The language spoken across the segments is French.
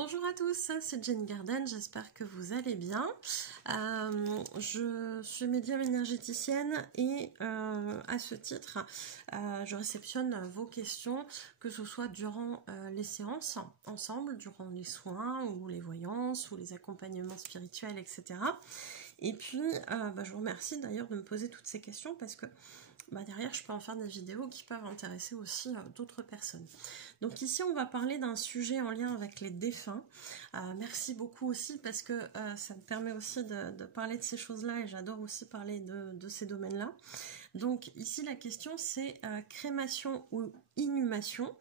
Bonjour à tous, c'est Jenny Garden, j'espère que vous allez bien. Je suis médium énergéticienne et à ce titre, je réceptionne vos questions, que ce soit durant les séances ensemble, durant les soins ou les voyances ou les accompagnements spirituels, etc. Et puis, je vous remercie d'ailleurs de me poser toutes ces questions parce que derrière, je peux en faire des vidéos qui peuvent intéresser aussi d'autres personnes. Donc ici, on va parler d'un sujet en lien avec les défunts. Merci beaucoup aussi parce que ça me permet aussi de parler de ces choses-là et j'adore aussi parler de ces domaines-là. Donc ici, la question, c'est crémation ou inhumation.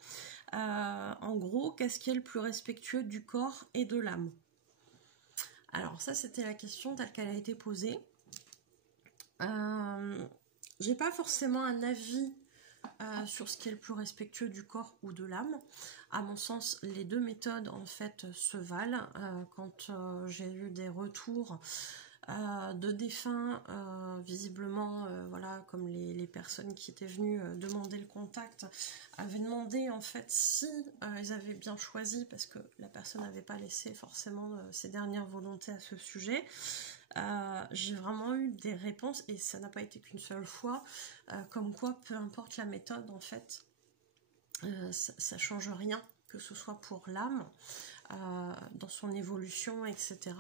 En gros, qu'est-ce qui est le plus respectueux du corps et de l'âme? Alors ça, c'était la question telle qu'elle a été posée. J'ai pas forcément un avis sur ce qui est le plus respectueux du corps ou de l'âme. À mon sens, les deux méthodes en fait se valent. Quand j'ai eu des retours de défunts, visiblement, voilà, comme les personnes qui étaient venues demander le contact avaient demandé en fait si ils avaient bien choisi, parce que la personne n'avait pas laissé forcément ses dernières volontés à ce sujet. J'ai vraiment eu des réponses et ça n'a pas été qu'une seule fois, comme quoi peu importe la méthode en fait, ça change rien, que ce soit pour l'âme, dans son évolution, etc.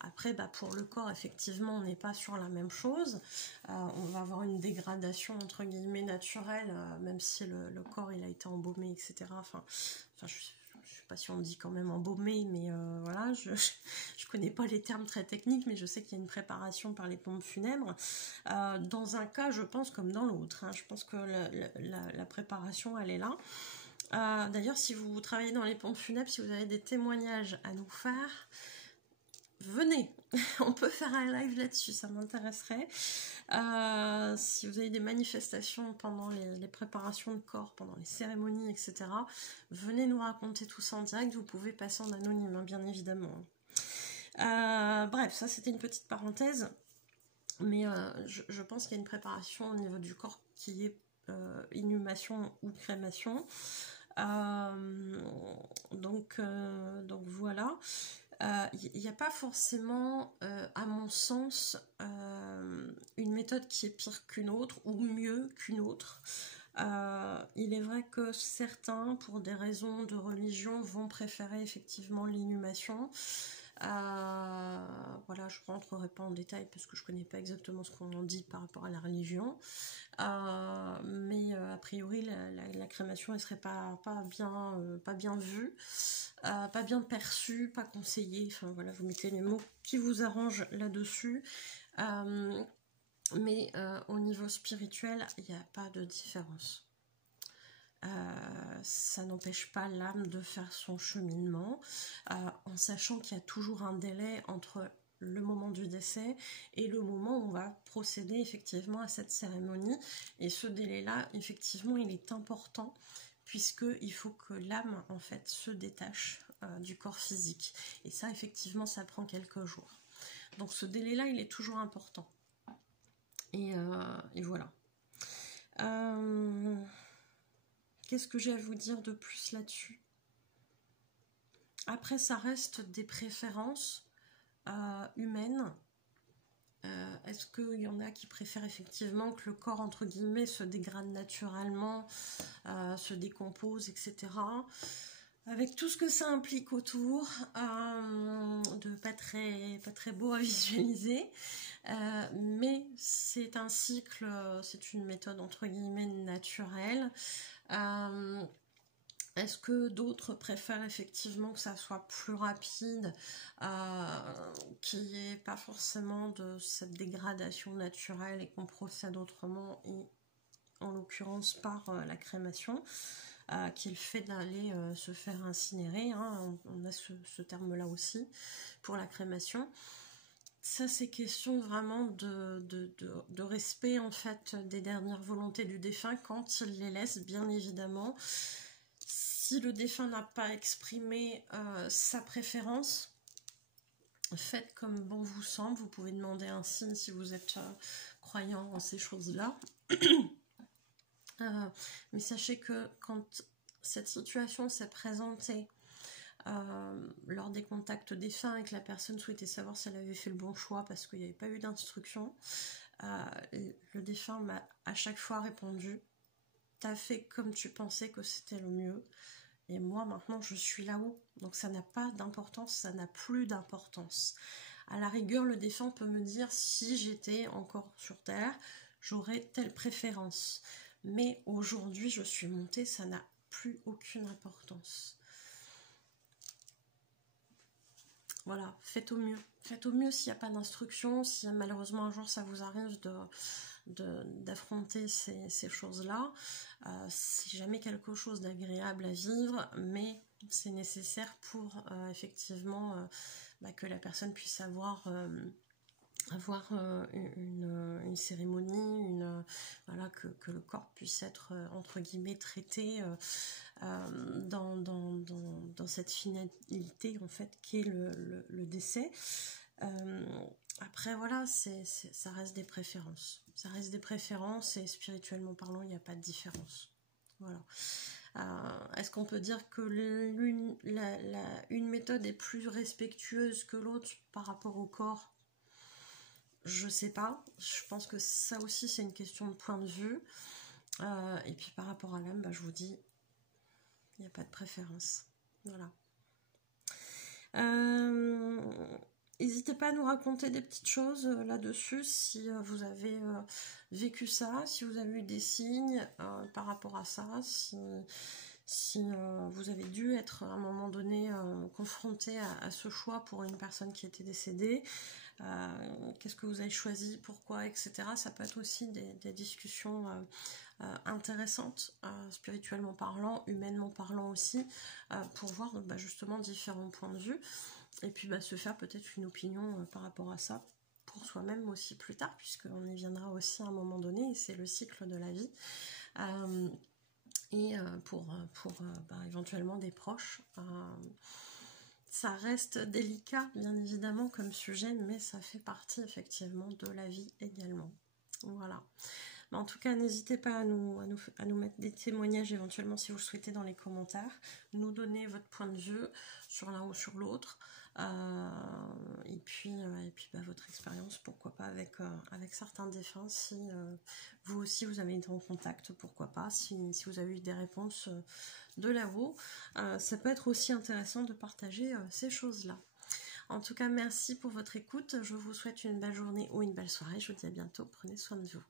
Après, pour le corps, effectivement, on n'est pas sur la même chose. On va avoir une dégradation, entre guillemets, naturelle, même si le corps, il a été embaumé, etc. Enfin, je sais pas si on dit quand même embaumé, mais voilà, je connais pas les termes très techniques, mais je sais qu'il y a une préparation par les pompes funèbres. Dans un cas, je pense, comme dans l'autre, je pense que la préparation, elle est là. D'ailleurs, si vous travaillez dans les pompes funèbres, si vous avez des témoignages à nous faire, venez, on peut faire un live là-dessus, ça m'intéresserait. Si vous avez des manifestations pendant les préparations de corps, pendant les cérémonies, etc., venez nous raconter tout ça en direct, vous pouvez passer en anonyme, bien évidemment. Bref, ça c'était une petite parenthèse, mais je pense qu'il y a une préparation au niveau du corps qui est inhumation ou crémation. Donc voilà. Il n'y a pas forcément, à mon sens, une méthode qui est pire qu'une autre ou mieux qu'une autre. Il est vrai que certains, pour des raisons de religion, vont préférer effectivement l'inhumation. Voilà, je ne rentrerai pas en détail parce que je ne connais pas exactement ce qu'on en dit par rapport à la religion. Mais a priori, la crémation, elle serait pas bien vue, pas bien perçue, pas conseillée. Enfin voilà, vous mettez les mots qui vous arrangent là-dessus. Mais au niveau spirituel, il n'y a pas de différence. Ça n'empêche pas l'âme de faire son cheminement, en sachant qu'il y a toujours un délai entre le moment du décès et le moment où on va procéder effectivement à cette cérémonie. Et ce délai-là, effectivement, il est important puisqu'il faut que l'âme, en fait, se détache du corps physique. Et ça, effectivement, ça prend quelques jours. Donc ce délai-là, il est toujours important. Et voilà. Qu'est-ce que j'ai à vous dire de plus là-dessus? Après, ça reste des préférences humaines. Est-ce qu'il y en a qui préfèrent effectivement que le corps, entre guillemets, se dégrade naturellement, se décompose, etc. Avec tout ce que ça implique autour, de pas très beau à visualiser. Mais c'est un cycle, c'est une méthode, entre guillemets, naturelle. Est-ce que d'autres préfèrent effectivement que ça soit plus rapide, qu'il n'y ait pas forcément de cette dégradation naturelle et qu'on procède autrement, et en l'occurrence par la crémation, qui est le fait d'aller se faire incinérer, on a ce terme-là aussi pour la crémation. Ça, c'est question vraiment de respect en fait des dernières volontés du défunt quand il les laisse, bien évidemment. Si le défunt n'a pas exprimé sa préférence, faites comme bon vous semble. Vous pouvez demander un signe si vous êtes croyant en ces choses-là. Mais sachez que quand cette situation s'est présentée lors des contacts défunts et que la personne souhaitait savoir si elle avait fait le bon choix parce qu'il n'y avait pas eu d'instruction. Le défunt m'a à chaque fois répondu « T'as fait comme tu pensais que c'était le mieux. » Et moi, maintenant, je suis là-haut. Donc, ça n'a pas d'importance, ça n'a plus d'importance. À la rigueur, le défunt peut me dire si j'étais encore sur Terre, j'aurais telle préférence. Mais aujourd'hui, je suis montée, ça n'a plus aucune importance. Voilà, faites au mieux. Faites au mieux s'il n'y a pas d'instruction, si malheureusement un jour ça vous arrive d'affronter ces choses-là. C'est jamais quelque chose d'agréable à vivre, mais c'est nécessaire pour effectivement que la personne puisse avoir une cérémonie, voilà, que le corps puisse être entre guillemets traité dans cette finalité en fait qui est le décès. Après voilà, ça reste des préférences. Ça reste des préférences et spirituellement parlant, il n'y a pas de différence. Voilà. Est-ce qu'on peut dire que une méthode est plus respectueuse que l'autre par rapport au corps? Je sais pas. Je pense que ça aussi c'est une question de point de vue. Et puis par rapport à l'âme, je vous dis, il n'y a pas de préférence. Voilà. N'hésitez pas à nous raconter des petites choses là-dessus, si vous avez vécu ça, si vous avez eu des signes par rapport à ça, si vous avez dû être à un moment donné confronté à ce choix pour une personne qui était décédée, qu'est-ce que vous avez choisi, pourquoi, etc. Ça peut être aussi des discussions intéressantes, spirituellement parlant, humainement parlant aussi, pour voir justement différents points de vue. Et puis se faire peut-être une opinion par rapport à ça pour soi-même aussi plus tard, puisqu'on y viendra aussi à un moment donné, et c'est le cycle de la vie. Et pour éventuellement des proches. Ça reste délicat, bien évidemment, comme sujet, mais ça fait partie effectivement de la vie également. Voilà. En tout cas, n'hésitez pas à nous mettre des témoignages éventuellement si vous le souhaitez dans les commentaires, nous donner votre point de vue sur l'un ou sur l'autre, et puis votre expérience, pourquoi pas avec certains défunts, si vous aussi vous avez été en contact, pourquoi pas, si vous avez eu des réponses de là-haut, ça peut être aussi intéressant de partager ces choses-là. En tout cas, merci pour votre écoute, je vous souhaite une belle journée ou une belle soirée, je vous dis à bientôt, prenez soin de vous.